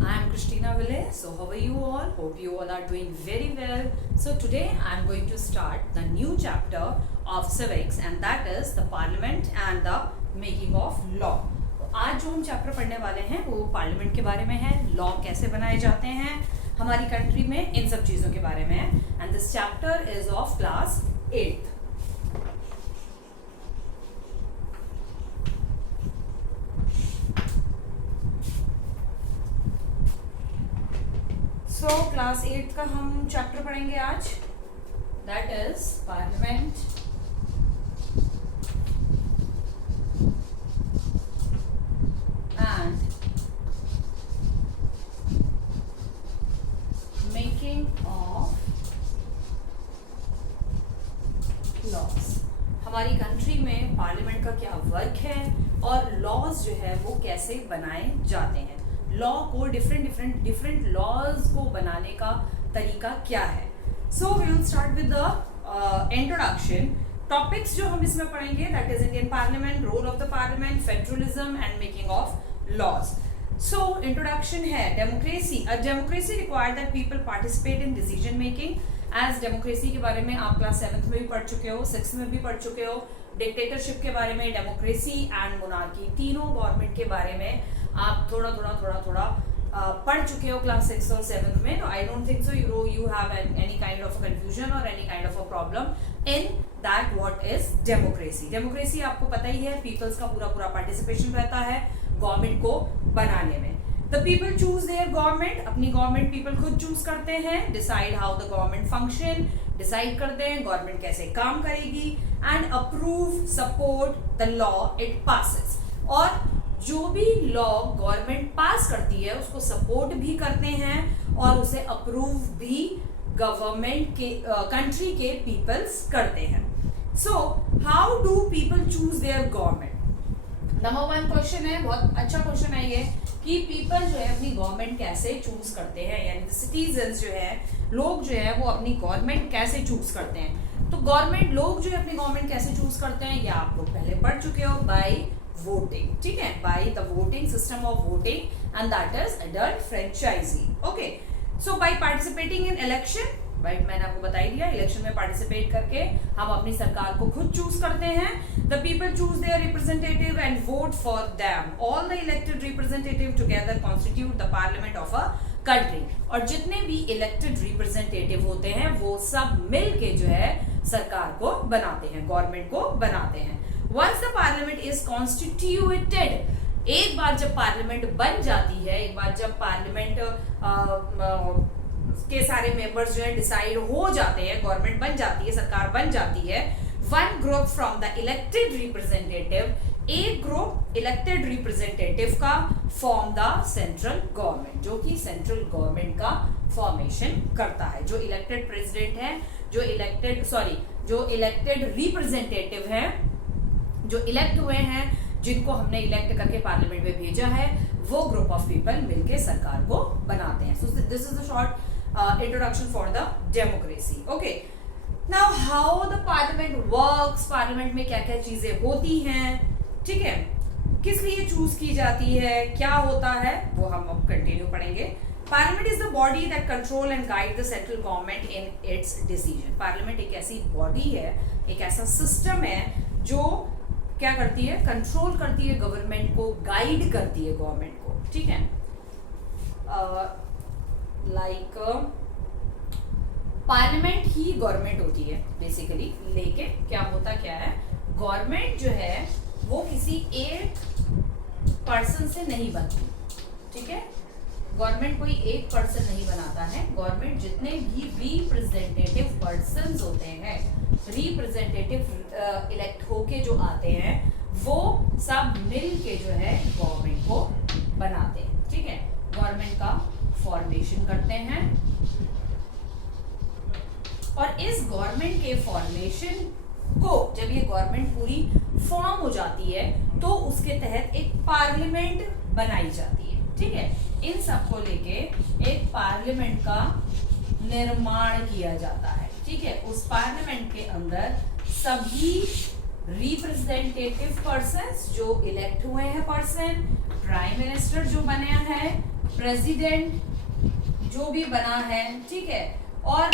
I am Christina Ville. So how are you all? Hope you all are doing very well. So today I am going to start the new chapter of civics and that is the parliament and the making of law. आज जो हम chapter पढ़ने वाले हैं वो parliament के बारे में है, लॉ कैसे बनाए जाते हैं हमारी कंट्री में, इन सब चीज़ों के बारे में है. And this chapter is of class 8th. So class 8 का हम चैप्टर पढ़ेंगे आज, that is parliament and making of laws. हमारी कंट्री में पार्लियामेंट का क्या वर्क है और लॉज जो है वो कैसे बनाए जाते हैं, लॉ को डिफरेंट लॉज को बनाने का तरीका क्या है. So we will start with the introduction. Topics जो हम इसमें पढ़ेंगे that is Indian parliament, role of the parliament, federalism and making of laws. So introduction है democracy. A democracy require that people participate in decision making. As democracy के बारे में आप class 7th में भी पढ़ चुके हो, 6th में भी पढ़ चुके हो. डिक्टेटरशिप के बारे में, डेमोक्रेसी एंड मोनार्की, तीनों गवर्नमेंट के बारे में आप थोड़ा पढ़ चुके हो क्लास 6 और 7th में. तो I don't think so you have any kind of confusion और any kind of a problem in that what is democracy. Democracy आपको पता ही है, पीपल्स का पूरा पार्टिसिपेशन रहता है गवर्नमेंट को बनाने में. The people choose there government, अपनी गवर्नमेंट पीपल खुद चूज करते हैं. Decide how the government function, decide करते हैं गवर्नमेंट कैसे काम करेगी. And approve support the law it passes. और जो भी लॉ गवर्नमेंट पास करती है उसको सपोर्ट भी करते हैं और उसे अप्रूव भी गवर्नमेंट के कंट्री के पीपल्स करते हैं. So how do people choose there government. Number 1 question है, बहुत अच्छा क्वेश्चन है ये, कि पीपल जो है अपनी गवर्नमेंट कैसे चूज करते हैं, यानी सिटीजन्स जो है, लोग जो है वो अपनी गवर्नमेंट कैसे चूज करते हैं. तो गवर्नमेंट, लोग जो है अपनी गवर्नमेंट कैसे चूज करते हैं ये आप लोग पहले पढ़ चुके हो, बाय वोटिंग. ठीक है, by the voting system of voting and that is adult franchise. Okay, so by participating in election, right, मैंने आपको बता ही दिया, इलेक्शन में पार्टिसिपेट करके हम अपनी सरकार को खुद चूज करते हैं. The people choose their representative and vote for them. All the elected representative together constitute the parliament of a country. और जितने भी इलेक्टेड रिप्रेजेंटेटिव होते हैं वो सब मिल के जो है सरकार को बनाते हैं, गवर्नमेंट को बनाते हैं. Once the parliament is constituted, एक बार जब पार्लियामेंट बन जाती है, एक बार जब पार्लियामेंट के सारे मेंबर्स जो है डिसाइड हो जाते हैं, गवर्नमेंट बन जाती है, सरकार बन जाती है, one group from the elected representative, एक ग्रुप इलेक्टेड रिप्रेजेंटेटिव का फॉर्म द सेंट्रल गवर्नमेंट, जो कि सेंट्रल गवर्नमेंट का फॉर्मेशन करता है. जो इलेक्टेड प्रेसिडेंट है, जो इलेक्टेड रिप्रेजेंटेटिव है, जो इलेक्ट हुए हैं, जिनको हमने इलेक्ट करके पार्लियामेंट में भेजा है, वो ग्रुप ऑफ पीपल मिलके सरकार को बनाते हैं. So this is the short introduction for the democracy. Okay, now how the parliament works. Parliament में क्या क्या चीजें होती हैं, ठीक है, किस लिए चूज की जाती है, क्या होता है, वो हम अब कंटिन्यू पढ़ेंगे. Parliament is the body that control and guide the central government in its decision. Parliament एक ऐसी बॉडी है, एक ऐसा सिस्टम है जो क्या करती है, कंट्रोल करती है गवर्नमेंट को, गाइड करती है गवर्नमेंट को. ठीक है, लाइक पार्लियामेंट ही गवर्नमेंट होती है बेसिकली, लेकिन क्या होता क्या है, गवर्नमेंट जो है वो किसी एक पर्सन से नहीं बनती. ठीक है, गवर्नमेंट कोई एक पर्सन नहीं बनाता है. गवर्नमेंट जितने भी रिप्रेजेंटेटिव पर्सन्स होते हैं, रिप्रेजेंटेटिव इलेक्ट होके जो आते हैं, वो सब मिल के जो है गवर्नमेंट को बनाते हैं. ठीक है, गवर्नमेंट का फॉर्मेशन करते हैं और इस गवर्नमेंट के फॉर्मेशन को, जब ये गवर्नमेंट पूरी फॉर्म हो जाती है तो उसके तहत एक पार्लियामेंट बनाई जाती है. ठीक है, इन सबको लेके एक पार्लियामेंट का निर्माण किया जाता है. ठीक है, उस पार्लियामेंट के अंदर सभी रिप्रेजेंटेटिव पर्सन्स जो इलेक्ट हुए हैं पर्सन, प्राइम मिनिस्टर जो बना है, प्रेसिडेंट जो भी बना है, ठीक है, और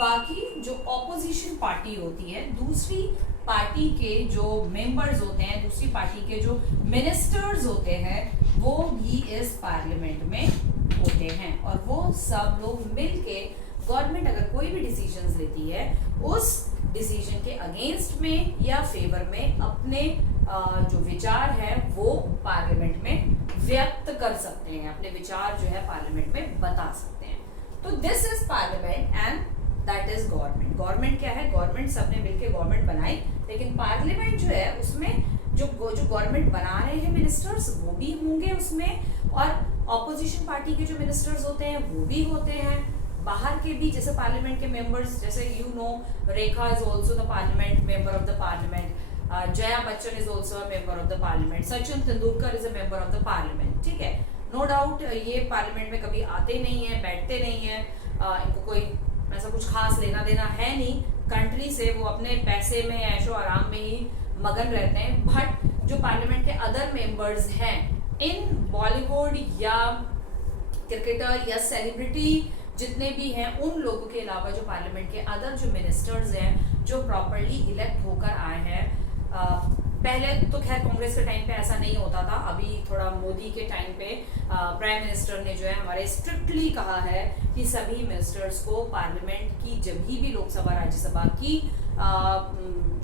बाकी जो ऑपोजिशन पार्टी होती है, दूसरी पार्टी के जो मेंबर्स होते हैं, दूसरी पार्टी के जो मिनिस्टर्स होते हैं, वो भी इस पार्लियामेंट में होते हैं और वो सब लोग मिलके गवर्नमेंट अगर कोई भी डिसीजंस लेती है उस डिसीजन के अगेंस्ट में या फेवर में अपने जो विचार है वो पार्लियामेंट में व्यक्त कर सकते हैं, अपने विचार जो है पार्लियामेंट में बता सकते हैं। तो this is parliament and that is government. Government क्या है? गवर्नमेंट सबने मिलकर गवर्नमेंट बनाई, लेकिन पार्लियामेंट जो है उसमें जो गवर्नमेंट बना रहे हैं मिनिस्टर्स वो भी होंगे उसमें, और ऑपोजिशन पार्टी के जो मिनिस्टर्स होते हैं वो भी होते हैं, बाहर के भी जैसे पार्लियामेंट के मेंबर्स, जैसे you know Rekha is also the parliament member of the parliament, Jaya Bachchan is also a member of the parliament, Sachin Tendulkar is a member of the parliament, ठीक है। नो डाउट ये पार्लियामेंट में कभी आते नहीं है, बैठते नहीं है, इनको कोई ऐसा कुछ खास लेना देना है नहीं कंट्री से, वो अपने पैसे में ऐशो आराम में ही मगन रहते हैं। बट जो पार्लियामेंट के अदर मेंबर्स हैं, इन बॉलीवुड या क्रिकेटर या सेलिब्रिटी जितने भी हैं, उन लोगों के अलावा जो पार्लियामेंट के अदर जो मिनिस्टर्स हैं जो प्रॉपर्ली इलेक्ट होकर आए हैं, पहले तो खैर कांग्रेस के टाइम पे ऐसा नहीं होता था, अभी थोड़ा मोदी के टाइम पे प्राइम मिनिस्टर ने जो है हमारे स्ट्रिक्टली कहा है कि सभी मिनिस्टर्स को पार्लियामेंट की जब भी लोकसभा राज्यसभा की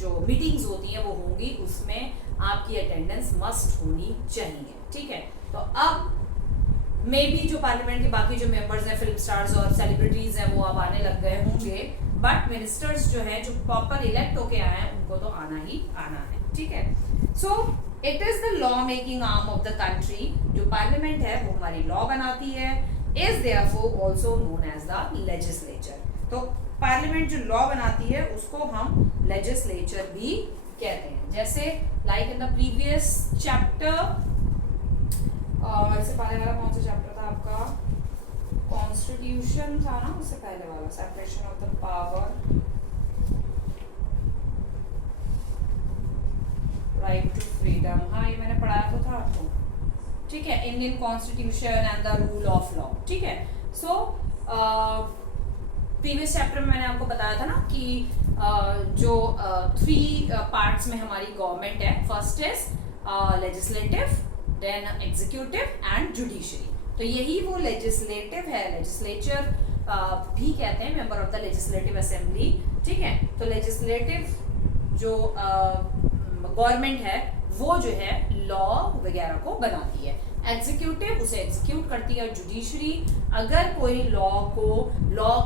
जो मीटिंग्स होती हैं वो होंगी, उसमें आपकी अटेंडेंस मस्ट होनी चाहिए, ठीक है। तो अब मे बी जो पार्लियामेंट के बाकी जो मेंबर्स हैं, फिल्म स्टार्स और सेलिब्रिटीज हैं, वो अब आने लग गए होंगे, बट मिनिस्टर्स जो हैं जो प्रॉपर इलेक्ट होके आए हैं उनको तो आना ही आना है, ठीक है। So it is the law making arm of the country. जो पार्लियामेंट है वो हमारी लॉ बनाती है, is therefore also known as the legislature. तो पार्लियामेंट जो लॉ बनाती है उसको हम लेजिस्लेचर भी कहते हैं। जैसे like in the previous chapter, इससे पहले वाला कौन सा चैप्टर था आपका? कॉन्स्टिट्यूशन था ना, उससे पहले वाला separation of the power, right to freedom, हाँ ये मैंने पढ़ाया तो था आपको, ठीक है। Indian constitution and the rule of law, ठीक है। सो प्रीवियस चैप्टर में मैंने आपको बताया था ना कि जो 3 पार्ट्स में हमारी गवर्नमेंट है, first is legislative, then executive and judiciary. तो यही वो लेजिस्लेटिव है, लेजिस्लेचर भी कहते हैं, member of the legislative assembly, ठीक है। तो लेजिस्लेटिव जो गवर्नमेंट है वो जो है लॉ वगैरह को बनाती है, एग्जीक्यूटिव उसे एग्जीक्यूट करती है, जुडिशरी अगर कोई लॉ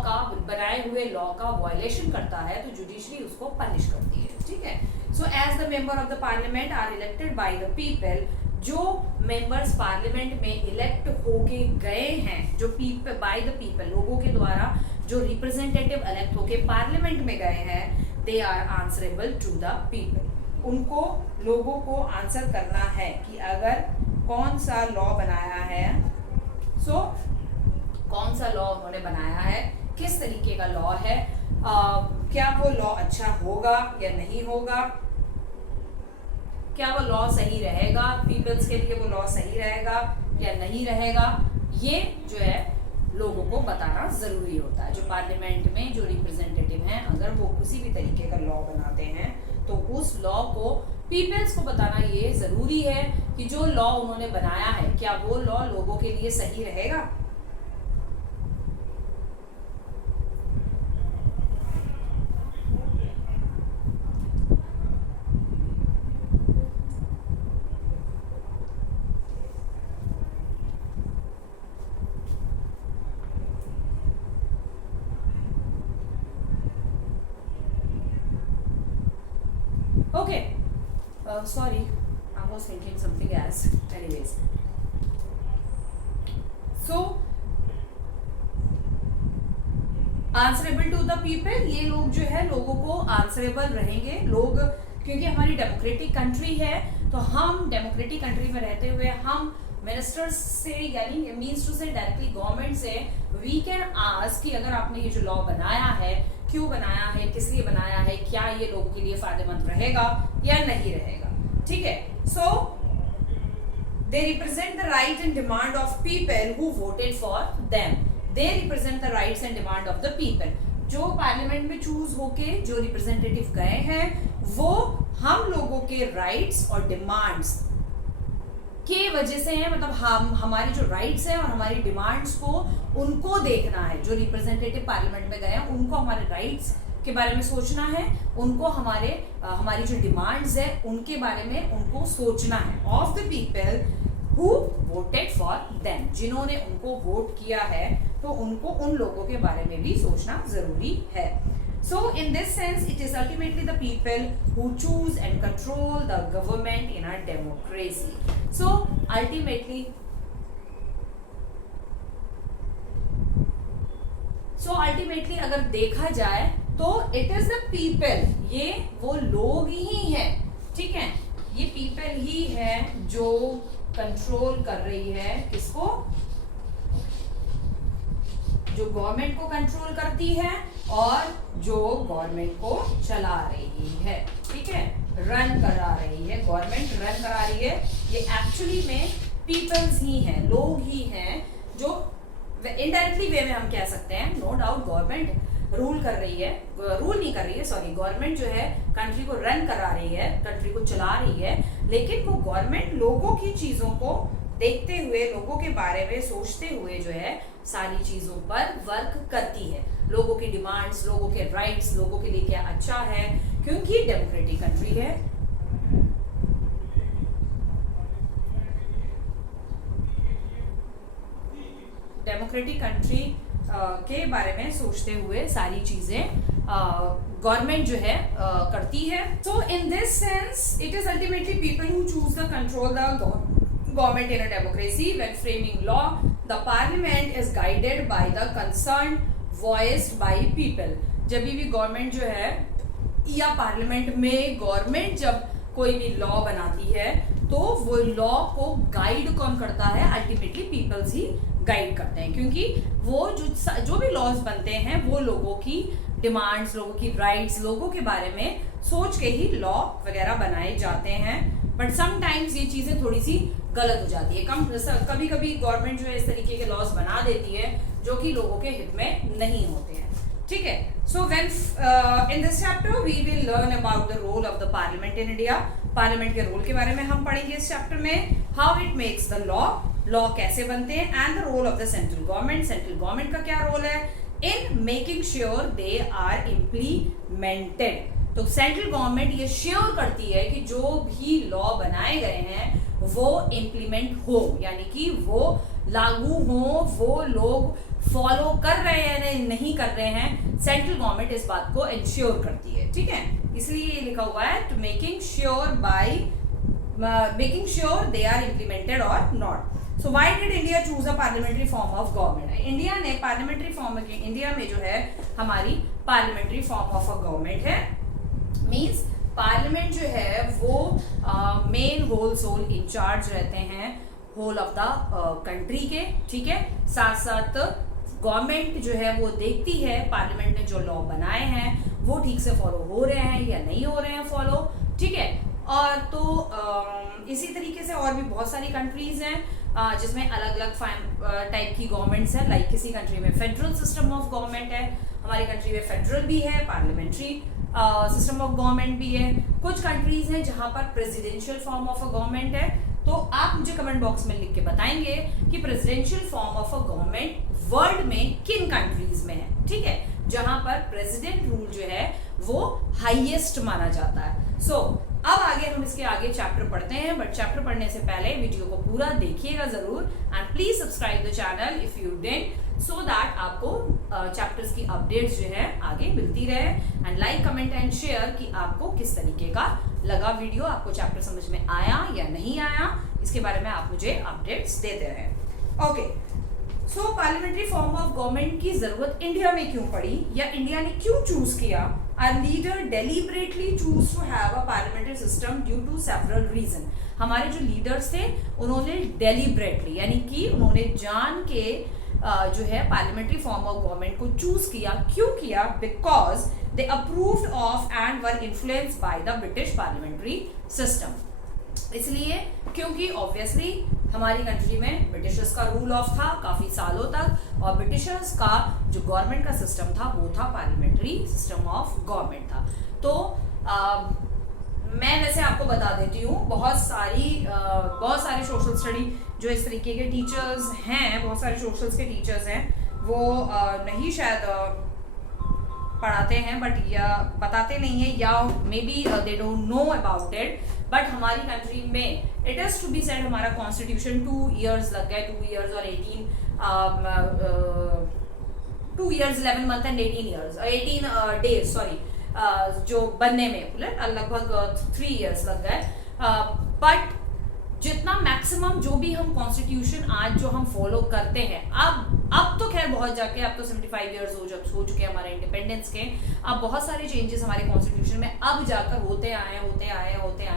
का बनाए हुए लॉ का वायलेशन करता है तो जुडिशरी उसको पनिश करती है, ठीक है। So as the member of the parliament are elected by the people, जो मेंबर्स पार्लियामेंट में इलेक्ट होके गए हैं, जो बाय द पीपल लोगों के द्वारा जो रिप्रेजेंटेटिव इलेक्ट होके पार्लियामेंट में गए हैं, they are answerable to the people. उनको लोगों को आंसर करना है कि अगर कौन सा लॉ बनाया है, सो कौन सा लॉ उन्होंने बनाया है, किस तरीके का लॉ है, क्या वो लॉ अच्छा होगा या नहीं होगा, क्या वो लॉ सही रहेगा, पीपल्स के लिए वो लॉ सही रहेगा या नहीं रहेगा, ये जो है लोगों को बताना जरूरी होता है। जो पार्लियामेंट में जो रिप्रेजेंटेटिव हैं, अगर वो किसी भी तरीके का लॉ बनाते हैं तो उस लॉ को पीपल्स को बताना ये जरूरी है कि जो लॉ उन्होंने बनाया है क्या वो लॉ लोगों के लिए सही रहेगा। Okay, sorry, I was thinking something else. Anyways, so answerable to the people, ये लोग जो है लोगों को answerable रहेंगे लोग, क्योंकि हमारी डेमोक्रेटिक कंट्री है, तो हम डेमोक्रेटिक कंट्री में रहते हुए हम मिनिस्टर्स से यानी मीन्स टू से डायरेक्टली गवर्नमेंट से वी कैन आस्क कि अगर आपने ये जो लॉ बनाया है क्यों बनाया है, किस लिए बनाया है, क्या ये लोगों के लिए फायदेमंद रहेगा या नहीं रहेगा। ठीक है, सो they represent the right and demand of people who voted for them. They represent the rights and demand of the people. जो पार्लियामेंट में चूज होके जो रिप्रेजेंटेटिव गए हैं वो हम लोगों के राइट्स और डिमांड्स के वजह से है, मतलब हम हमारी जो राइट्स हैं और हमारी डिमांड्स को उनको देखना है। जो रिप्रेजेंटेटिव पार्लियामेंट में गए हैं उनको हमारे राइट्स के बारे में सोचना है, उनको हमारी जो डिमांड्स है उनके बारे में उनको सोचना है। Of the people who voted for them, जिन्होंने उनको वोट किया है तो उनको उन लोगों के बारे में भी सोचना जरूरी है। So in this sense it is ultimately the people who choose and control the government in a democracy. So ultimately अगर देखा जाए तो it is the people, ये वो लोग ही हैं, ठीक है, ये people ही है जो कंट्रोल कर रही है किसको, जो गवर्नमेंट को कंट्रोल करती है और जो गवर्नमेंट को चला रही है। ठीक है, रन करा रही है, गवर्नमेंट रन करा रही है, ये एक्चुअली में पीपल्स ही हैं, लोग ही हैं जो इनडायरेक्टली वे में हम कह सकते हैं। नो डाउट गवर्नमेंट रूल कर रही है, रूल नहीं कर रही है, सॉरी, गवर्नमेंट जो है कंट्री को रन करा रही है, कंट्री को चला रही है, लेकिन वो गवर्नमेंट लोगों की चीजों को देखते हुए, लोगों के बारे में सोचते हुए जो है सारी चीजों पर वर्क करती है। लोगों की डिमांड्स, लोगों के राइट्स, लोगों के लिए क्या अच्छा है, क्योंकि डेमोक्रेटिक कंट्री है। डेमोक्रेटिक कंट्री के बारे में सोचते हुए सारी चीजें गवर्नमेंट जो है करती है। So in this sense it is ultimately people who choose the control the government in a democracy. When framing law, the parliament is guided by the concern voiced by people. जब भी government जो है या parliament में government जब कोई भी law बनाती है तो वो लॉ को गाइड कौन करता है, अल्टीमेटली पीपल्स ही गाइड करते हैं, क्योंकि वो जो भी लॉज बनते हैं वो लोगों की डिमांड्स, लोगों की राइट्स, लोगों के बारे में सोच के ही लॉ वगैरह बनाए जाते हैं। बट समटाइम्स ये चीजें थोड़ी सी गलत हो जाती है, कभी कभी गवर्नमेंट जो है इस तरीके के लॉज बना देती है जो कि लोगों के हित में नहीं होते हैं। ठीक है, so when in this chapter we will learn about the role of the parliament in India. Parliament के रोल के बारे में हम पढ़ेंगे इस चैप्टर में, how it makes the law कैसे बनते हैं, and the role of the central government, central government का क्या रोल है in making sure they are implemented. तो सेंट्रल गवर्नमेंट ये श्योर करती है कि जो भी लॉ बनाए गए हैं वो इम्प्लीमेंट हो, यानी कि वो लागू हो, वो लोग फॉलो कर रहे हैं नहीं कर रहे हैं, सेंट्रल गवर्नमेंट इस बात को इंश्योर करती है। ठीक है, इसलिए ये लिखा हुआ है to making sure they are implemented और not. So why did India choose a parliamentary form of government? India ने पार्लियामेंट्री फॉर्म, इंडिया में जो है हमारी parliamentary form of a government है, मीन्स पार्लियामेंट जो है वो मेन होल सोल इंचार्ज रहते हैं होल ऑफ द कंट्री के। ठीक है, साथ साथ गवर्नमेंट जो है वो देखती है पार्लियामेंट ने जो लॉ बनाए हैं वो ठीक से फॉलो हो रहे हैं या नहीं हो रहे हैं फॉलो। ठीक है, और तो इसी तरीके से और भी बहुत सारी कंट्रीज हैं जिसमें अलग अलग टाइप की गवर्नमेंट्स हैं। लाइक किसी कंट्री में फेडरल सिस्टम ऑफ गवर्नमेंट है, हमारी कंट्री में फेडरल भी है, पार्लियामेंट्री सिस्टम ऑफ गवर्नमेंट भी है। कुछ कंट्रीज हैं जहां पर presidential form of a government है। तो आप मुझे कमेंट बॉक्स में लिख के बताएंगे कि presidential form of a government world में किन कंट्रीज में है। ठीक है, जहां पर प्रेसिडेंट रूल जो है वो हाईएस्ट माना जाता है। सो अब आगे हम इसके आगे चैप्टर पढ़ते हैं, बट चैप्टर पढ़ने से पहले वीडियो को पूरा देखिएगा जरूर, and please subscribe the channel if you didn't, so that आपको चैप्टर्स की अपडेट्स जो है आगे मिलती रहे। And like, comment and share कि आपको किस तरीके का लगा वीडियो, आपको चैप्टर समझ में आया या नहीं आया, इसके बारे में आप मुझे अपडेट्स देते रहे। Okay, so parliamentary form of government की जरूरत इंडिया में क्यों पड़ी या इंडिया ने क्यों चूज किया? Our leader deliberately choose to have a parliamentary system due to several reasons. हमारे जो लीडर्स थे उन्होंने deliberately यानी कि उन्होंने जान के जो है पार्लियामेंट्री फॉर्म ऑफ गवर्नमेंट को चूज किया। क्यों किया? Because they approved of and were influenced by the British parliamentary system. इसलिए क्योंकि ऑब्वियसली हमारी कंट्री में ब्रिटिशर्स का रूल ऑफ था काफी सालों तक, और ब्रिटिशर्स का जो गवर्नमेंट का सिस्टम था वो था पार्लियामेंट्री सिस्टम ऑफ गवर्नमेंट था। तो मैं वैसे आपको बता देती हूँ, बहुत सारे सोशल स्टडी जो इस तरीके के टीचर्स हैं, बहुत सारे सोशल्स के टीचर्स हैं, वो नहीं शायद पढ़ाते हैं बट या बताते नहीं है, या maybe they don't know about it. But हमारी कंट्री में it is to be said हमारा कॉन्स्टिट्यूशन 2 years लग गए, 2 years और 2 years 11 months and 18 days sorry, जो बनने में लगभग 3 years लग गए। बट जितना मैक्सिमम जो भी हम कॉन्स्टिट्यूशन आज जो हम फॉलो करते हैं, अब तो खैर बहुत जाके, अब तो 75 years हो चुके हैं हमारे इंडिपेंडेंस के। अब बहुत सारे चेंजेस हमारे कॉन्स्टिट्यूशन में अब जाकर होते आए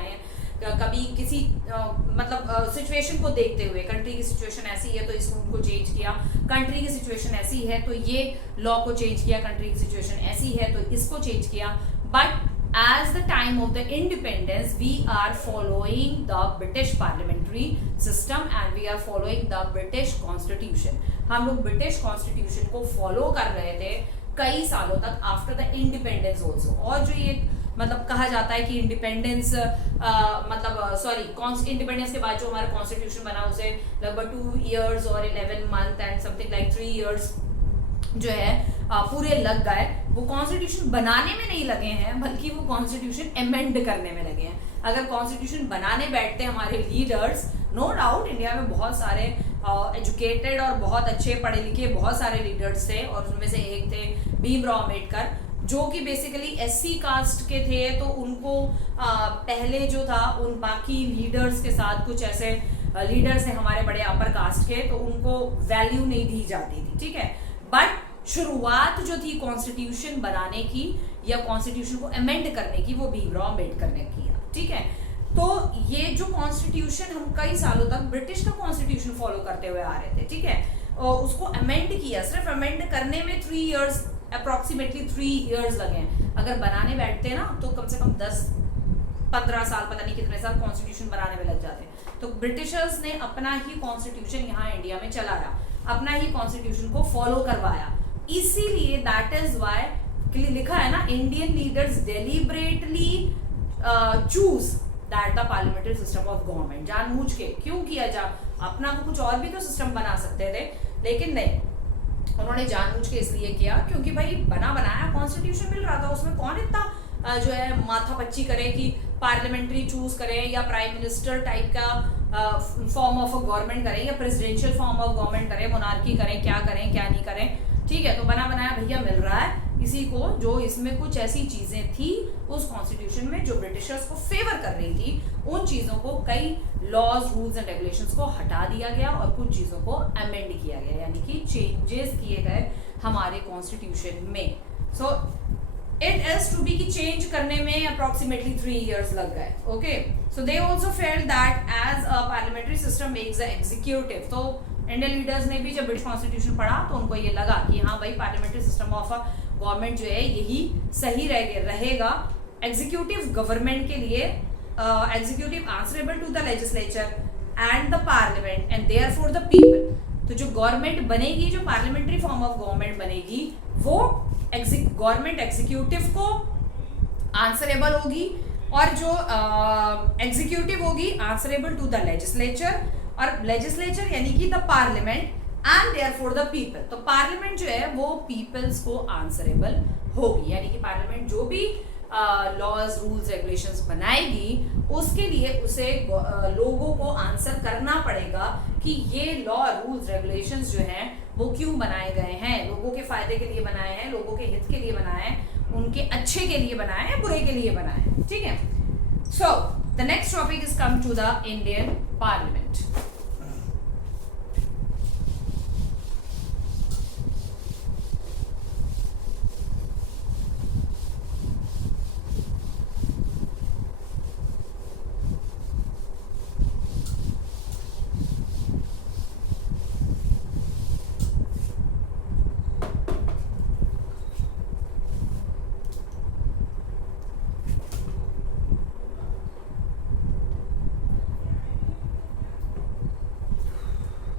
हैं। कभी किसी मतलब सिचुएशन को देखते हुए, कंट्री की सिचुएशन ऐसी है तो इस रूल को चेंज किया, कंट्री की सिचुएशन ऐसी है तो ये लॉ को चेंज किया, कंट्री की सिचुएशन ऐसी है तो इसको चेंज किया। But as the time of the independence we are following the British parliamentary system and we are following the British constitution। हम लोग ब्रिटिश कॉन्स्टिट्यूशन को फॉलो कर रहे थे कई सालों तक आफ्टर द इंडिपेंडेंस ऑल्सो। और जो ये मतलब कहा जाता है कि इंडिपेंडेंस इंडिपेंडेंस के बाद जो हमारा कॉन्स्टिट्यूशन बना उसे लगभग 2 years और 11 months and something like 3 years जो है पूरे लग गए, वो कॉन्स्टिट्यूशन बनाने में नहीं लगे हैं, बल्कि वो कॉन्स्टिट्यूशन अमेंड करने में लगे हैं। अगर कॉन्स्टिट्यूशन बनाने बैठते हमारे लीडर्स, नो डाउट इंडिया में बहुत सारे एजुकेटेड और बहुत अच्छे पढ़े लिखे बहुत सारे लीडर्स थे, और उनमें से एक थे भीमराव अम्बेडकर, जो कि बेसिकली एससी कास्ट के थे। तो उनको पहले जो था उन बाकी लीडर्स के साथ, कुछ ऐसे लीडर्स हैं हमारे बड़े अपर कास्ट के, तो उनको वैल्यू नहीं दी जाती थी, ठीक है। बट शुरुआत जो थी कॉन्स्टिट्यूशन बनाने की या कॉन्स्टिट्यूशन को अमेंड करने की, वो भीमराव अम्बेडकर ने किया, ठीक है। तो ये जो कॉन्स्टिट्यूशन हम कई सालों तक ब्रिटिश का कॉन्स्टिट्यूशन फॉलो करते हुए आ रहे थे, ठीक है, और उसको अमेंड किया, सिर्फ अमेंड करने में 3 years अप्रोक्सीमेटली 3 years लगे हैं। अगर बनाने बैठते ना तो कम से कम 10-15 साल, पता नहीं कितने साल कॉन्स्टिट्यूशन बनाने में लग जाते। तो ब्रिटिशर्स ने अपना ही कॉन्स्टिट्यूशन यहाँ इंडिया में चलाया, अपना ही कॉन्स्टिट्यूशन को फॉलो करवाया। इसीलिए दैट इज वाई लिखा है ना, Indian leaders deliberately choose that the parliamentary system of government. जानबूझ के क्यों किया? अपना को कुछ और भी तो सिस्टम बना सकते थे, लेकिन नहीं, उन्होंने जानबूझ के इसलिए किया क्योंकि भाई बना बनाया कॉन्स्टिट्यूशन मिल रहा था, उसमें कौन इतना जो है माथा पच्ची करे कि पार्लियामेंट्री चूज करें या प्राइम मिनिस्टर टाइप का फॉर्म ऑफ गवर्नमेंट करें या प्रेसिडेंशियल फॉर्म ऑफ गवर्नमेंट करें, मोनार्की करें, क्या नहीं करें, ठीक है। तो बना बनाया भैया मिल रहा है किसी को, जो इसमें कुछ ऐसी चीजें थी उस कॉन्स्टिट्यूशन में जो ब्रिटिशर्स को फेवर कर रही थी, उन चीजों को, कई लॉज, रूल्स एंड रेगुलेशंस को हटा दिया गया और कुछ चीजों को अमेंड किया गया, यानी कि चेंजेस किए गए हमारे कॉन्स्टिट्यूशन में। So it is to be की चेंज करने में अप्रोक्सीमेटली 3 years लग गए, okay. So they also felt that as a parliamentary system makes the executive. तो इंडियन लीडर्स ने भी जब ब्रिटिश कॉन्स्टिट्यूशन पढ़ा तो उनको ये लगा कि हाँ भाई पार्लियामेंट्री सिस्टम ऑफ गवर्नमेंट जो है यही सही रहेगा एग्जीक्यूटिव गवर्नमेंट के लिए। Executive answerable to the legislature and the parliament and therefore the people. तो जो गवर्नमेंट बनेगी, जो पार्लियामेंट्री फॉर्म ऑफ गवर्नमेंट बनेगी, वो गवर्नमेंट एग्जीक्यूटिव को आंसरेबल होगी, और जो एग्जीक्यूटिव होगी आंसरेबल टू द लेजिस्लेचर, और लेजिस्लेचर यानी कि the parliament and therefore the people. तो पार्लियामेंट जो है वो पीपल्स को आंसरेबल होगी, यानी कि पार्लियामेंट जो भी लॉज, रूल्स, रेगुलेशंस बनाएगी उसके लिए उसे लोगों को आंसर करना पड़ेगा कि ये लॉ, रूल्स, रेगुलेशंस जो हैं वो क्यों बनाए गए हैं, लोगों के फायदे के लिए बनाए हैं, लोगों के हित के लिए बनाए हैं, उनके अच्छे के लिए बनाए हैं, बुरे के लिए बनाए हैं, ठीक है। So the next topic is come to the Indian parliament.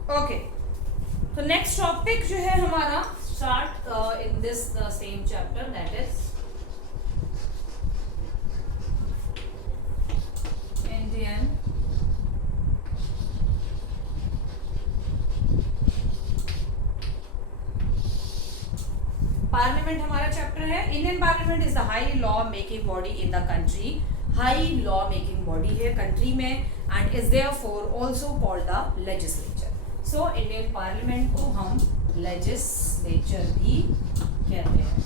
Okay, तो नेक्स्ट टॉपिक जो है हमारा start in this the same chapter, that is Indian parliament हमारा चैप्टर है। Indian parliament is the high law making body in the country, high law making body है country में, and is therefore also called the legislature. So Indian parliament को हम legislature भी कहते हैं।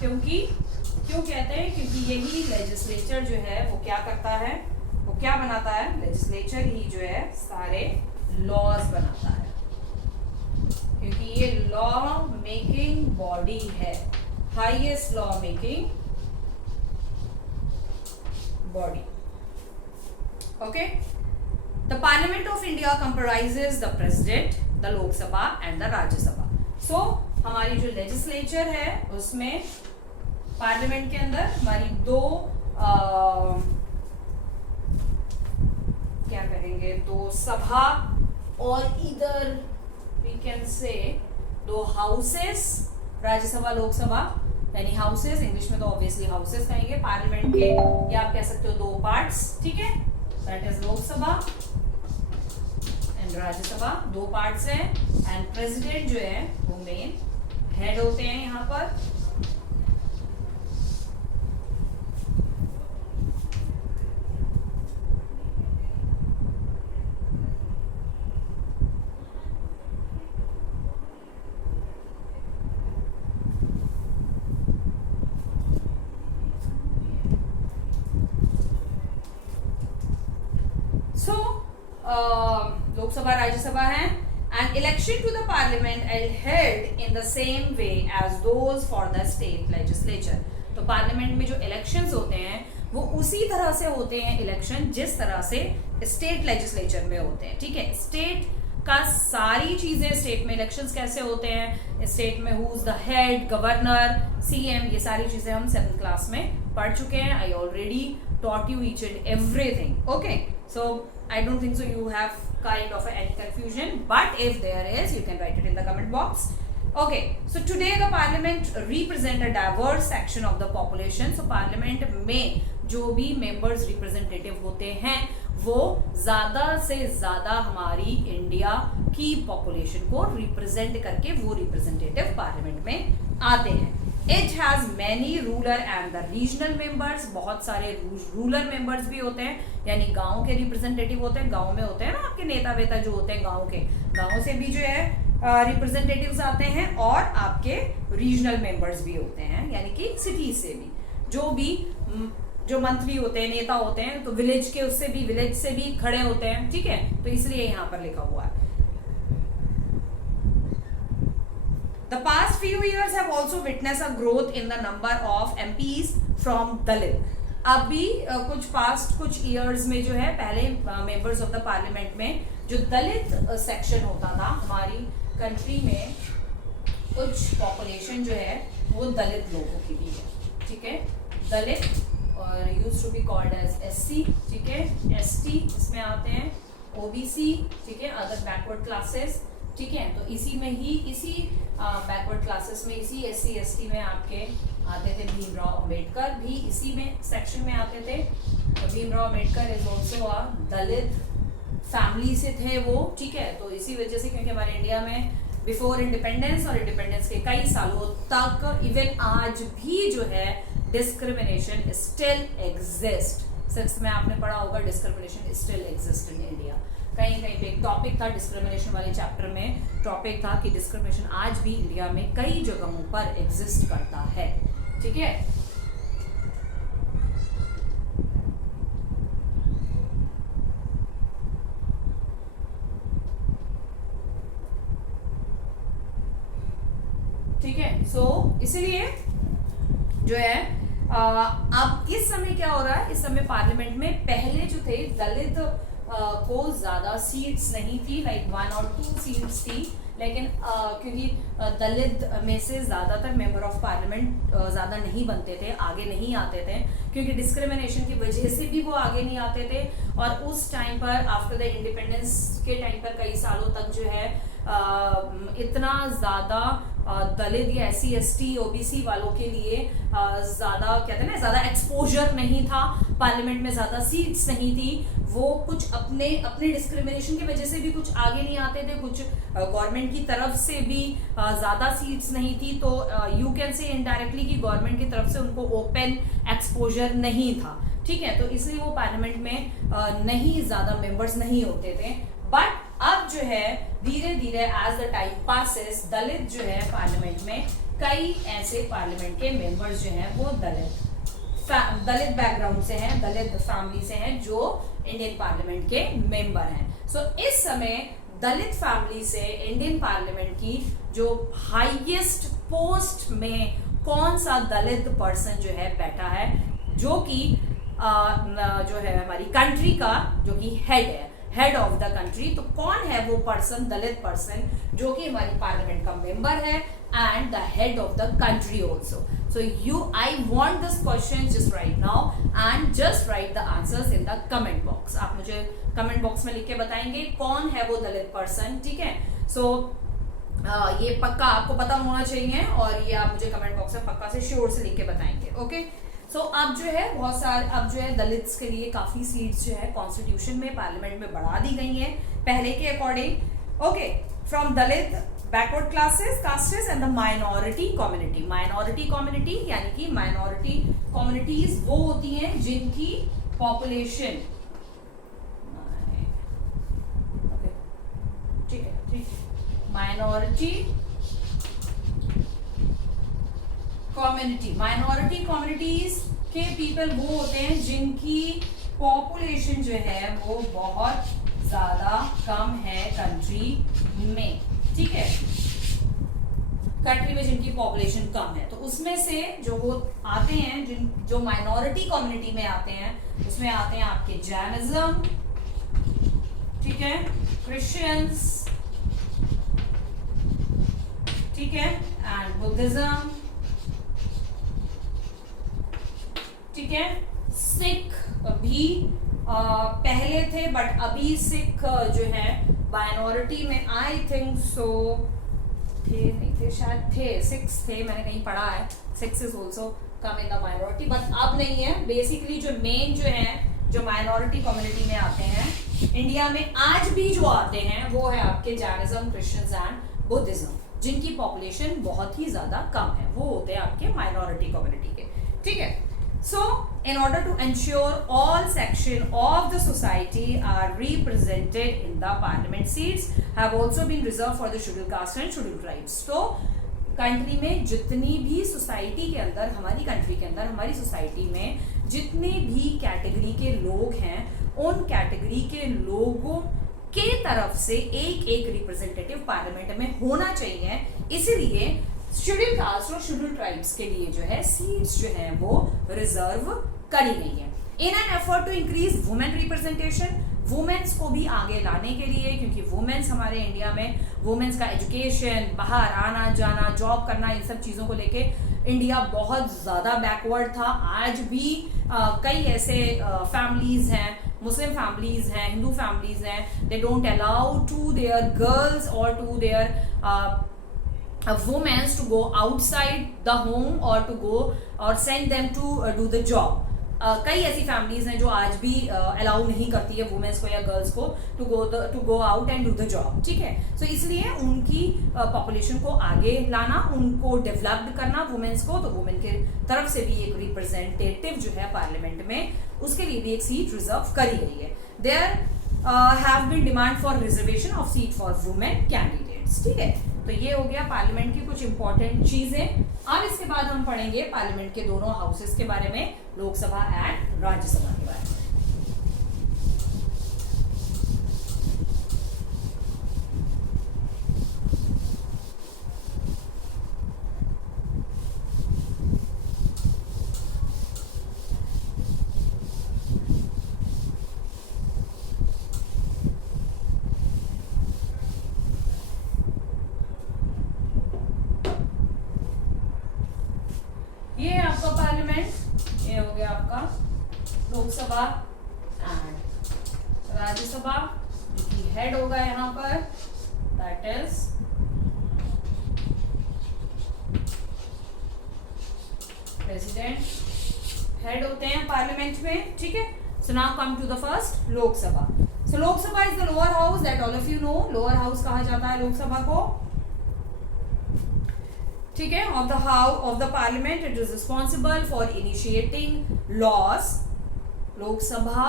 क्यों कहते हैं? क्योंकि यही लेजिस्लेचर जो है वो क्या करता है, वो क्या बनाता है? लेजिस्लेचर ही जो है सारे लॉज बनाता है, क्योंकि ये लॉ मेकिंग बॉडी है, highest law making body. Okay, the parliament of India comprises the president, the Lok Sabha and the Rajya Sabha. So हमारी जो लेजिस्लेचर है उसमें पार्लियामेंट के अंदर हमारी दो क्या कहेंगे, दो सभा और इधर वी कैन से दो हाउसेस, राज्यसभा लोकसभा, यानी हाउसेस, इंग्लिश में तो ऑब्वियसली हाउसेस कहेंगे, पार्लियामेंट के, या आप कह सकते हो दो पार्ट्स, ठीक है, that is Lok Sabha and Rajya Sabha, दो पार्ट्स हैं, एंड प्रेसिडेंट जो है वो मेन हेड होते हैं यहाँ पर। लोकसभा राज्यसभा है, and election to the parliament held in the same way as those for the state legislature. तो पार्लियामेंट में जो इलेक्शंस होते हैं वो उसी तरह से होते हैं इलेक्शन जिस तरह से स्टेट लेजिस्लेचर में होते हैं, ठीक है। स्टेट का सारी चीजें, स्टेट में इलेक्शंस कैसे होते हैं, स्टेट में who is the head, governor, CM, ये सारी चीजें हम 7th क्लास में पढ़ चुके हैं। I already taught you each and everything. Okay, so I don't think so you have kind of any confusion, but if there is, you can write it in the comment box. Okay, so today the parliament represent a diverse section of the population. So parliament में जो भी members representative होते हैं वो ज्यादा से ज्यादा हमारी इंडिया की population को represent करके वो representative parliament में आते हैं। It has many ruler and the regional members, बहुत सारे रूलर मेंबर्स भी होते हैं, यानी गांव के रिप्रेजेंटेटिव होते हैं, गांव में होते हैं ना आपके नेता वेता जो होते हैं गांव के, गांव से भी जो है रिप्रेजेंटेटिव्स आते हैं, और आपके रीजनल मेंबर्स भी होते हैं, यानी कि सिटी से भी जो मंत्री होते हैं, नेता होते हैं, तो विलेज के उससे भी, विलेज से भी खड़े होते हैं, ठीक है, तो इसलिए यहाँ पर लिखा हुआ है। The past few years have also witnessed a growth in the number of MPs from Dalit. अभी कुछ ईयर्स में जो है, पहले मेंबर्स ऑफ द पार्लियामेंट में जो दलित सेक्शन होता था हमारी कंट्री में, कुछ पॉपुलेशन जो है वो दलित लोगों की भी है, ठीक है, दलित, और used to be called as SC, ठीक है, ST इसमें आते हैं, OBC, ठीक है, अदर बैकवर्ड क्लासेस, ठीक है, तो इसी में ही, इसी बैकवर्ड क्लासेस में, इसी SC ST में आपके आते थे भीमराव अंबेडकर, भी इसी में सेक्शन में आते थे। तो Bhimrao Ambedkar is also a Dalit family से थे वो, ठीक है, तो इसी वजह से, क्योंकि हमारे इंडिया में बिफोर इंडिपेंडेंस और इंडिपेंडेंस के कई सालों तक, इवन आज भी जो है डिस्क्रिमिनेशन स्टिल एग्जिस्ट। 6th में आपने पढ़ा होगा, discrimination still exist in India. कहीं कहीं पे एक टॉपिक था डिस्क्रिमिनेशन वाले चैप्टर में, टॉपिक था कि डिस्क्रिमिनेशन आज भी इंडिया में कई जगहों पर एग्जिस्ट करता है, ठीक है। ठीक है, सो इसलिए जो है अब इस समय क्या हो रहा है, इस समय पार्लियामेंट में पहले जो थे दलित को ज़्यादा सीट्स नहीं थी, लाइक 1 और 2 सीट्स थी, लेकिन क्योंकि दलित में से ज़्यादातर मेंबर ऑफ पार्लियामेंट ज़्यादा नहीं बनते थे, आगे नहीं आते थे, क्योंकि डिस्क्रिमिनेशन की वजह से भी वो आगे नहीं आते थे। और उस टाइम पर आफ्टर द इंडिपेंडेंस के टाइम पर कई सालों तक जो है इतना ज़्यादा दलित या SC ST OBC वालों के लिए ज़्यादा कहते हैं ना, ज़्यादा एक्सपोजर नहीं था, पार्लियामेंट में ज़्यादा सीट्स नहीं थी, वो कुछ अपने डिस्क्रिमिनेशन की वजह से भी कुछ आगे नहीं आते थे, कुछ गवर्नमेंट की तरफ से भी ज़्यादा सीट्स नहीं थी, तो यू कैन से इनडायरेक्टली कि गवर्नमेंट की तरफ से उनको ओपन एक्सपोजर नहीं था, ठीक है, तो इसलिए वो पार्लियामेंट में नहीं ज़्यादा मेंबर्स नहीं होते थे। बट अब जो है धीरे धीरे एज द टाइम पासेस दलित जो है पार्लियामेंट में, कई ऐसे पार्लियामेंट के मेंबर्स जो हैं वो दलित बैकग्राउंड से हैं, दलित फैमिली से हैं, जो इंडियन पार्लियामेंट के मेंबर हैं। सो इस समय दलित फैमिली से इंडियन पार्लियामेंट की जो हाईएस्ट पोस्ट में कौन सा दलित पर्सन जो है बैठा है, जो कि जो है हमारी कंट्री का जो कि हेड ऑफ द कंट्री, तो कौन है वो पर्सन, दलित पर्सन, जो कि हमारी पार्लियामेंट का मेंबर है and the head of the country also. So I want this question just right now and just right the answers in the comment box. आप मुझे कमेंट बॉक्स में लिख के बताएंगे कौन है वो दलित पर्सन, ठीक है। सो ये पक्का आपको पता होना चाहिए और ये आप मुझे कमेंट बॉक्स में पक्का से श्योर से लिख के बताएंगे, ओके। सो अब जो है बहुत सारे, अब जो है दलित्स के लिए काफी सीट्स जो है कॉन्स्टिट्यूशन में, पार्लियामेंट में बढ़ा दी गई हैं पहले के according, okay. From Dalit, backward classes, castes and the minority community. Minority community यानी कि माइनॉरिटी कम्युनिटीज वो होती हैं जिनकी पॉपुलेशन, ठीक है, ठीक है, माइनॉरिटी कम्युनिटीज के पीपल वो होते हैं जिनकी पॉपुलेशन जो है वो बहुत ज्यादा कम है कंट्री में, ठीक है, कंट्री में जिनकी पॉपुलेशन कम है, तो उसमें से जो वो आते हैं, जो माइनॉरिटी कम्युनिटी में आते हैं, उसमें आते हैं आपके जैनिज्म, ठीक है, क्रिश्चियंस, ठीक है, एंड बुद्धिज्म, ठीक है, सिख भी पहले थे, बट अभी सिख जो है माइनॉरिटी में, आई थिंक सो थे, नहीं थे, शायद थे, 6 थे, मैंने कहीं पढ़ा है, 6 is also come in the minority, but अब नहीं है। बेसिकली जो मेन जो है, जो माइनॉरिटी कम्युनिटी में आते हैं इंडिया में आज भी जो आते हैं, वो है आपके जैनिज्म, क्रिश्चियंस एंड बुद्धिज्म, जिनकी पॉपुलेशन बहुत ही ज्यादा कम है, वो होते हैं आपके माइनॉरिटी कम्युनिटी के, ठीक है। So, in order to ensure all sections of the society are represented in the parliament seats have also been reserved for the scheduled caste and scheduled tribes. तो कंट्री में जितनी भी सोसाइटी के अंदर, हमारी कंट्री के अंदर, हमारी सोसाइटी में जितने भी कैटेगरी के लोग हैं, उन कैटेगरी के लोगों के तरफ से एक रिप्रेजेंटेटिव पार्लियामेंट में होना चाहिए, इसीलिए शेड्यूल कास्ट और शेड्यूल ट्राइब्स के लिए जो है सीट्स जो है वो रिजर्व करी गई है। In an effort to increase women representation, women's को भी आगे लाने के लिए, क्योंकि वुमेन्स हमारे इंडिया में, वुमेन्स का एजुकेशन, बाहर आना जाना, जॉब करना, इन सब चीज़ों को लेके इंडिया बहुत ज़्यादा बैकवर्ड था। आज भी कई ऐसे फैमिलीज हैं, मुस्लिम फैमिलीज हैं, हिंदू फैमिलीज हैं, they don't allow to their girls और to their women to go outside the home or to go or send them to do the job. कई ऐसी फैमिलीज हैं जो आज भी अलाउ नहीं करती है वुमेन्स को या गर्ल्स को to go out and do the job, ठीक है। सो इसलिए उनकी पॉपुलेशन को आगे लाना, उनको डेवलप्ड करना वुमेन्स को, तो वुमेन के तरफ से भी एक रिप्रेजेंटेटिव जो है पार्लियामेंट में, उसके लिए भी एक सीट रिजर्व करी गई है। There have been demand for reservation of seat for women candidates, ठीक है। तो ये हो गया पार्लियामेंट की कुछ इंपॉर्टेंट चीजें। अब इसके बाद हम पढ़ेंगे पार्लियामेंट के दोनों हाउसेस के बारे में, लोकसभा एंड राज्यसभा के बारे में। लोकसभा एंड राज्यसभा, जो हेड होगा यहाँ पर दैट इज प्रेसिडेंट, हेड होते हैं पार्लियामेंट में, ठीक है। So now come to the first Lok Sabha. So Lok Sabha is the lower house that all of you know, lower house कहा जाता है लोकसभा को, ठीक है, of the parliament. It is responsible for initiating laws. Lok Sabha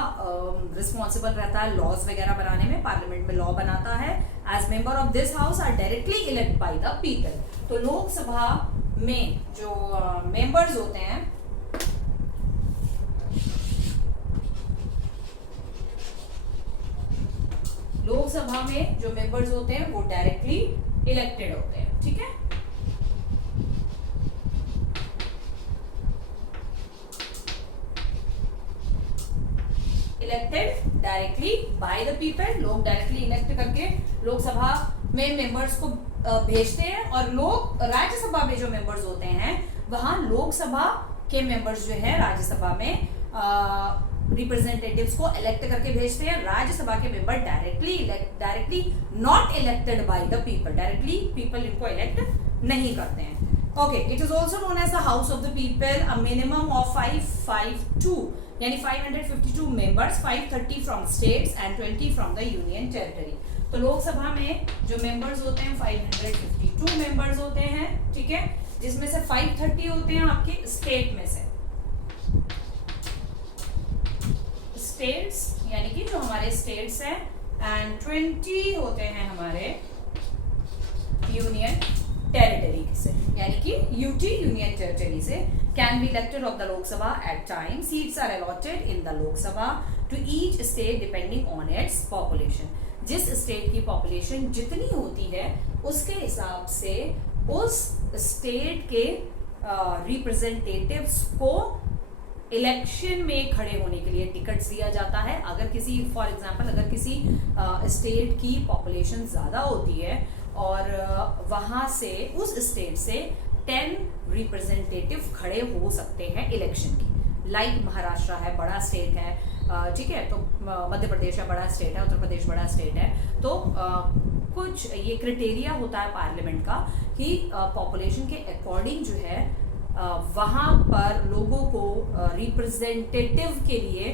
responsible रहता है लॉज वगैरह बनाने में, पार्लियामेंट में लॉ बनाता है। As member of this house are directly elect by the people. तो लोकसभा में जो मेंबर्स होते हैं, लोकसभा में जो मेंबर्स होते हैं वो डायरेक्टली इलेक्टेड होते हैं, ठीक है। Elected directly by the people, लोग डायरेक्टली इलेक्ट करके लोकसभा में मेंबर्स को भेजते हैं, और लोग राज्यसभा में जो मेंबर्स होते हैं वहां लोकसभा के मेंबर्स जो है राज्यसभा में रिप्रेजेंटेटिव्स को इलेक्ट करके भेजते हैं। राज्यसभा के member directly not elected by the people, directly people इनको इलेक्ट नहीं करते हैं। Okay, it is also known as the house of the people. A minimum of 552 यानी 552 members, 530 from states and 20 from the union territory. तो लोकसभा में जो members होते हैं 552 मेंबर्स होते हैं, ठीक है, जिसमें से 530 होते हैं आपके स्टेट में से, स्टेट्स यानी कि जो हमारे स्टेट्स हैं, एंड 20 होते हैं हमारे यूनियन टेरिटरी से, यानी कि यूटी यूनियन टेरिटरी से। Can be elected of the Lok Sabha at time. Seats are allotted in the Lok Sabha to each state depending on its population. जिस स्टेट की पॉपुलेशन जितनी होती है उसके हिसाब से उस स्टेट के रिप्रेजेंटेटिव्स को इलेक्शन में खड़े होने के लिए टिकट्स दिया जाता है। अगर किसी, फॉर एग्जांपल, अगर किसी स्टेट की पॉपुलेशन ज़्यादा होती है और वहाँ से उस स्टेट से 10 रिप्रेजेंटेटिव खड़े हो सकते हैं इलेक्शन की। लाइक महाराष्ट्र है, बड़ा स्टेट है, ठीक है, तो मध्य प्रदेश है, बड़ा स्टेट है, उत्तर प्रदेश बड़ा स्टेट है, तो कुछ ये क्राइटेरिया होता है पार्लियामेंट का कि पॉपुलेशन के अकॉर्डिंग जो है वहाँ पर लोगों को रिप्रेजेंटेटिव के लिए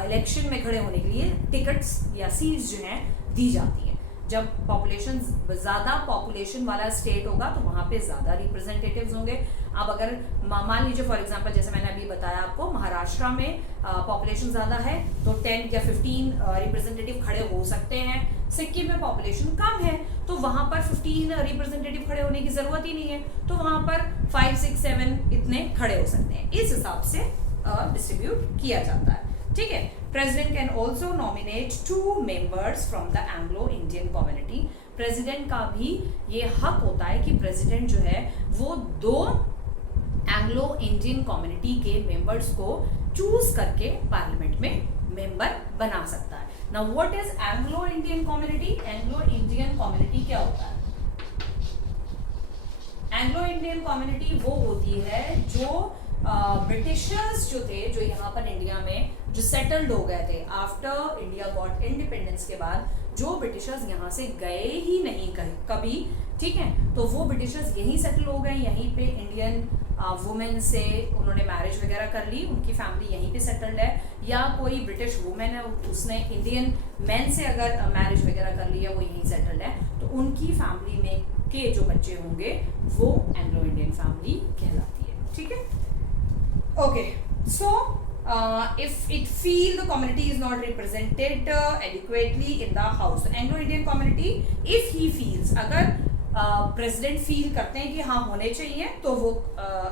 इलेक्शन में खड़े होने के लिए टिकट्स या सीट्स जो हैं दी जाती हैं। जब पॉपुलेशन ज़्यादा पॉपुलेशन वाला स्टेट होगा तो वहाँ पे ज़्यादा रिप्रेजेंटेटिव्स होंगे। अब अगर मान लीजिए फॉर एग्जांपल, जैसे मैंने अभी बताया आपको, महाराष्ट्र में पॉपुलेशन ज़्यादा है तो 10 या 15 रिप्रेजेंटेटिव खड़े हो सकते हैं। सिक्किम में पॉपुलेशन कम है तो वहाँ पर 15 रिप्रेजेंटेटिव खड़े होने की ज़रूरत ही नहीं है, तो वहाँ पर 5, 6, 7 इतने खड़े हो सकते हैं। इस हिसाब से डिस्ट्रीब्यूट किया जाता है, ठीक है। President can also nominate 2 members from the Anglo Indian community. President का भी ये हक होता है कि प्रेसिडेंट जो है वो 2 एंग्लो इंडियन कम्युनिटी के मेंबर्स को चूज करके पार्लियामेंट में मेंबर बना सकता है। Now what is Anglo Indian community? Anglo Indian community क्या होता है? एंग्लो इंडियन कम्युनिटी वो होती है जो ब्रिटिशर्स जो थे, जो यहाँ पर इंडिया में जो सेटल्ड हो गए थे आफ्टर इंडिया गॉट इंडिपेंडेंस के बाद, जो ब्रिटिशर्स यहाँ से गए ही नहीं कभी, ठीक है, तो वो ब्रिटिशर्स यहीं सेटल हो गए, यहीं पे इंडियन वुमेन से उन्होंने मैरिज वगैरह कर ली, उनकी फैमिली यहीं पे सेटल्ड है, या कोई ब्रिटिश वुमेन है उसने इंडियन मैन से अगर मैरिज वगैरह कर लिया, वो यहीं सेटल्ड है, तो उनकी फैमिली में के जो बच्चे होंगे वो एंग्लो इंडियन फैमिली कहलाती है, ठीक है। Okay, so if it feel the community is not represented adequately in the house, Anglo Indian community if he feels, अगर प्रेसिडेंट फील करते हैं कि हाँ होने चाहिए तो वो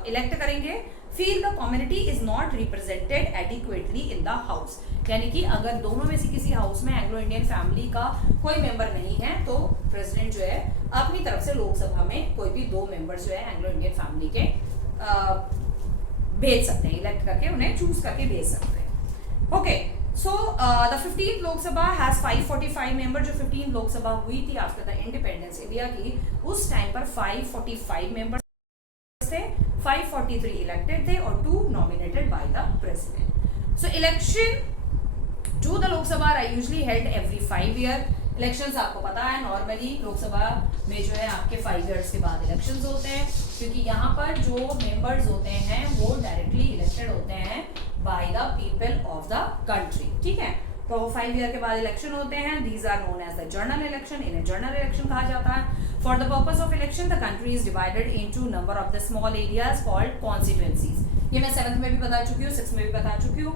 इलेक्ट करेंगे। Feel the community is not represented adequately in the house, यानी कि अगर दोनों में से किसी हाउस में एंग्लो इंडियन फैमिली का कोई मेंबर नहीं है तो प्रेसिडेंट जो है अपनी तरफ से लोकसभा में कोई भी 2 मेंबर्स जो है एंग्लो इंडियन फैमिली के भेज सकते हैं, इलेक्ट करके उन्हें चूज करके भेज सकते हैं। Okay, so the 15th Lok Sabha has 545 member. जो 15th लोकसभा हुई थी आफ्टर द इंडिपेंडेंस इंडिया की, उस टाइम पर 545 मेंबर्स थे, 543 इलेक्टेड थे और 2 nominated by the president. So election to the Lok Sabha are usually held every 5 year. Elections आपको पता है नॉर्मली लोकसभा में जो है आपके 5 ईयर्स के बाद इलेक्शंस होते हैं, क्योंकि यहाँ पर जो मेंबर्स होते हैं वो डायरेक्टली इलेक्टेड होते हैं bye the people of the country, ठीक है। तो 5 ईयर के बाद इलेक्शन होते हैं, these are known as the general election, इन्हें जनरल इलेक्शन कहा जाता है। For the purpose of election the country is divided into number of the small areas called constituencies. ये मैं 7th में भी बता चुकी हूँ, 6th में भी बता चुकी हूँ,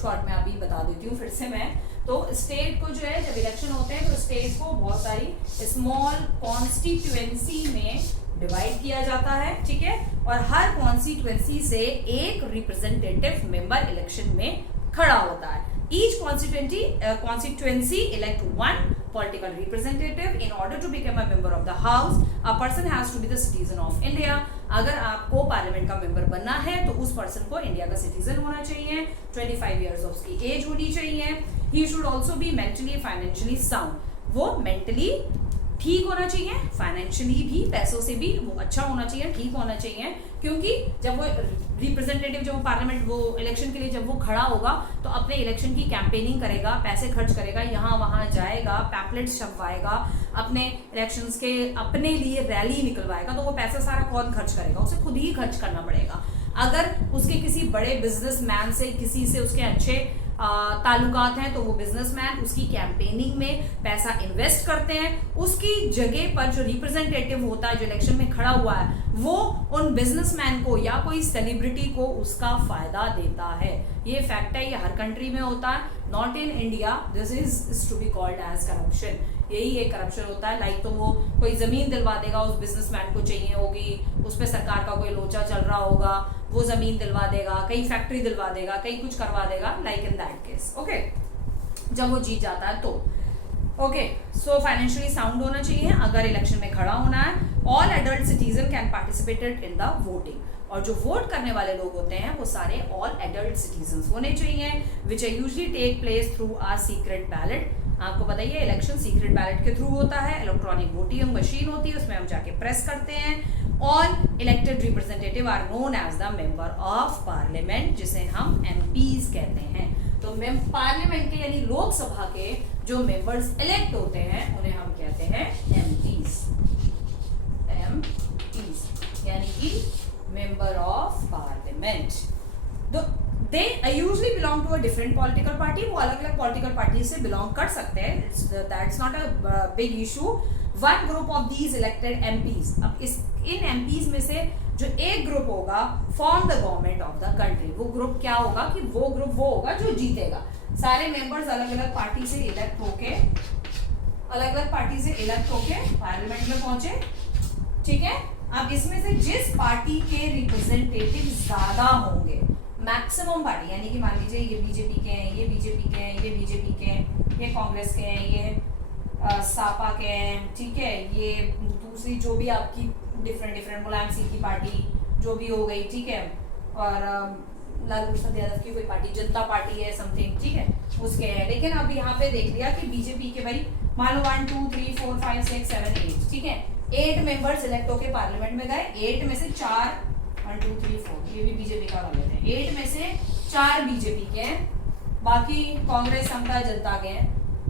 शॉर्ट में अभी बता देती हूँ फिर से मैं। तो स्टेट को जो है जब इलेक्शन होते हैं तो स्टेट को बहुत सारी स्मॉल कॉन्स्टिट्यूएंसी में डिवाइड किया जाता है, ठीक है। और हर कॉन्स्टिट्यूएंसी से एक रिप्रेजेंटेटिव मेंबर इलेक्शन में खड़ा होता है। Each constituency elect one political representative. In order to become a member of the house, a person has to be the citizen of India. अगर आपको पार्लियामेंट का मेंबर बनना है तो उस पर्सन को इंडिया का सिटीजन होना चाहिए, 25 ईयर्स ऑफ उसकी एज होनी चाहिए। He should also be mentally, financially sound. वो मेंटली ठीक होना चाहिए, फाइनेंशियली भी, पैसों से भी वो अच्छा होना चाहिए, ठीक होना चाहिए, क्योंकि जब वो रिप्रेजेंटेटिव, जब वो पार्लियामेंट वो इलेक्शन के लिए जब वो खड़ा होगा तो अपने इलेक्शन की कैंपेनिंग करेगा, पैसे खर्च करेगा, यहाँ वहाँ जाएगा, पैम्पलेट्स छपवाएगा, अपने इलेक्शंस के अपने लिए रैली निकलवाएगा, तो वो पैसा सारा कौन खर्च करेगा? उसे खुद ही खर्च करना पड़ेगा। अगर उसके किसी बड़े बिजनेसमैन से, किसी से उसके अच्छे ताल्लुकात हैं तो वो बिजनेसमैन उसकी कैंपेनिंग में पैसा इन्वेस्ट करते हैं, उसकी जगह पर जो रिप्रेजेंटेटिव होता है जो इलेक्शन में खड़ा हुआ है वो उन बिजनेसमैन को या कोई सेलिब्रिटी को उसका फायदा देता है। ये फैक्ट है, ये हर कंट्री में होता है, not in India. This is to be called as corruption. यही एक करप्शन होता है। लाइक तो वो कोई जमीन दिलवा देगा, उस बिजनेसमैन को चाहिए होगी, उस पर सरकार का कोई लोचा चल रहा होगा, वो जमीन दिलवा देगा, कहीं फैक्ट्री दिलवा देगा, कहीं कुछ करवा देगा, like in that case, okay, जब वो जीत जाता है तो। ओके, सो फाइनेंशियली साउंड होना चाहिए अगर इलेक्शन में खड़ा होना है। All adult citizen can participated in the voting, और जो वोट करने वाले लोग होते हैं वो सारे ऑल एडल्ट सिटीजन होने चाहिए, which usually take place through a secret ballot. आपको बताइए इलेक्शन सीक्रेट बैलेट के थ्रू होता है, इलेक्ट्रॉनिक वोटिंग मशीन होती है, उसमें हम जाके प्रेस करते हैं। All elected representative are known as the member of parliament, जिसे हम एमपीज कहते हैं। तो पार्लियामेंट के यानी लोकसभा के जो मेंबर्स इलेक्ट होते हैं उन्हें हम कहते हैं एमपीज, यानी कि member of parliament. They usually belong to a different political party. वो अलग अलग political party से belong कर सकते हैं, that's not a big issue. One group of these elected MPs, अब इन MPs में से जो एक ग्रुप होगा form the government of the country। वो ग्रुप क्या होगा कि वो ग्रुप वो होगा जो जीतेगा। सारे मेंबर्स अलग अलग पार्टी से इलेक्ट होके पार्लियामेंट में पहुंचे, ठीक है। अब इसमें से जिस पार्टी के रिप्रेजेंटेटिव ज्यादा होंगे, मैक्सिमम पार्टी, यानी कि मान लीजिए ये बीजेपी के हैं, ये बीजेपी के हैं, ये बीजेपी के हैं, ये कांग्रेस के हैं, ये सापा के हैं, ठीक है, ये दूसरी जो भी आपकी डिफरेंट मुलायम सिंह की पार्टी जो भी हो गई, ठीक है, और लालू प्रसाद यादव की कोई पार्टी, जनता पार्टी है समथिंग, ठीक है, उसके हैं। लेकिन अब यहाँ पे देख लिया कि बीजेपी के भाई मान लो 1 2 3 4 5 6 7 8, ठीक है, 8 मेंबर्स इलेक्ट होके पार्लियामेंट में गए। 8 में से 4 1 2 3 4 ये भी बीजेपी का कर लेते हैं, 8 में से 4 बीजेपी के हैं, बाकी कांग्रेस समता जनता के हैं।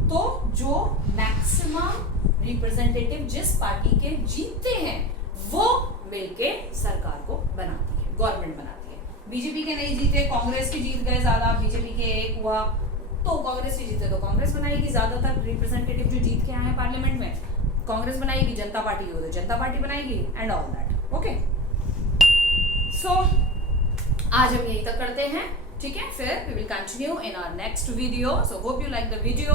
तो जो मैक्सिमम रिप्रेजेंटेटिव जिस पार्टी के जीतते हैं वो मिलके सरकार को बनाती है, गवर्नमेंट बनाती है। बीजेपी के नहीं जीते, कांग्रेस के जीत गए ज्यादा, बीजेपी के एक हुआ, तो कांग्रेस के जीते तो कांग्रेस बनाएगी, ज्यादातर रिप्रेजेंटेटिव जो जीत के आए हैं पार्लियामेंट में कांग्रेस बनाएगी, जनता पार्टी हो तो जनता पार्टी बनाएगी, एंड ऑल दैट, ओके। सो आज हम यही तक करते हैं, ठीक है, फिर we will continue in our next video. So hope you like the video.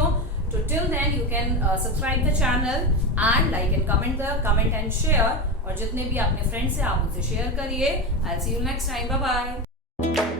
So till then you can subscribe the channel and like and comment and share. और जितने भी अपने फ्रेंड्स हैं आप उनसे शेयर करिए. I'll see you next time. Bye bye.